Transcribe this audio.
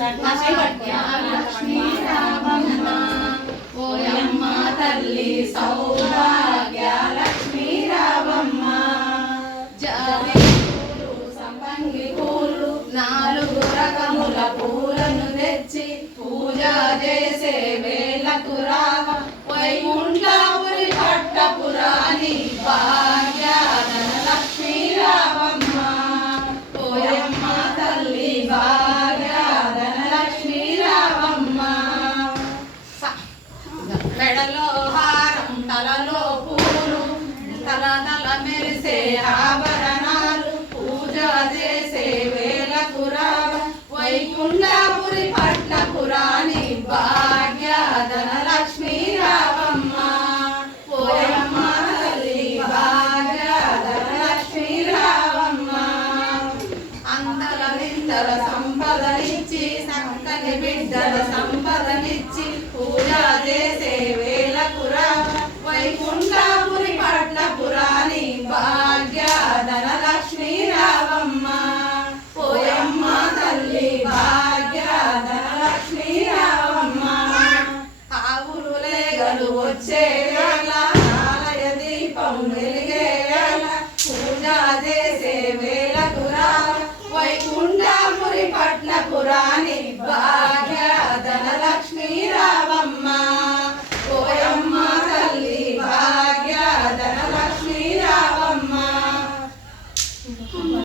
లక్ష్మీ రావమ్మ ఓయమ్మ తల్లి సౌభాగ్య లక్ష్మీ రావమ్మ జాజి పూలు సంపంగి పూలు 4 రకముల పూలను తెచ్చి పూజ చేసే వేళకు రావ వైకుంఠపురి పట్టపురాణి భాగ్యధన లక్ష్మీ రావమ్మ ఓయమ్మ తల్లి భాగ్యధన లక్ష్మీ రావమ్మ మెడలో హారం తలలో పూలు తల తల మెరిసే ఆభరణాలు పూజ చేసే వేళకు రావ వైకుంఠపురి పట్టపురాణి భాగ్యధన లక్ష్మీ రావమ్మ ఓయమ్మ తల్లి భాగ్యధన లక్ష్మీ రావమ్మ అందల నిందల సంపదనిచ్చి చక్కని బిడ్డల సంపదనిచ్చి పూజ చేసే వేళకు రావ వైకుంఠపురి పట్టపురాణి భాగ్యధన లక్ష్మీ రావమ్మ ఓయమ్మ తల్లి భాగ్యధన లక్ష్మీ రావమ్మ ఆవులు లేగలు వచ్చే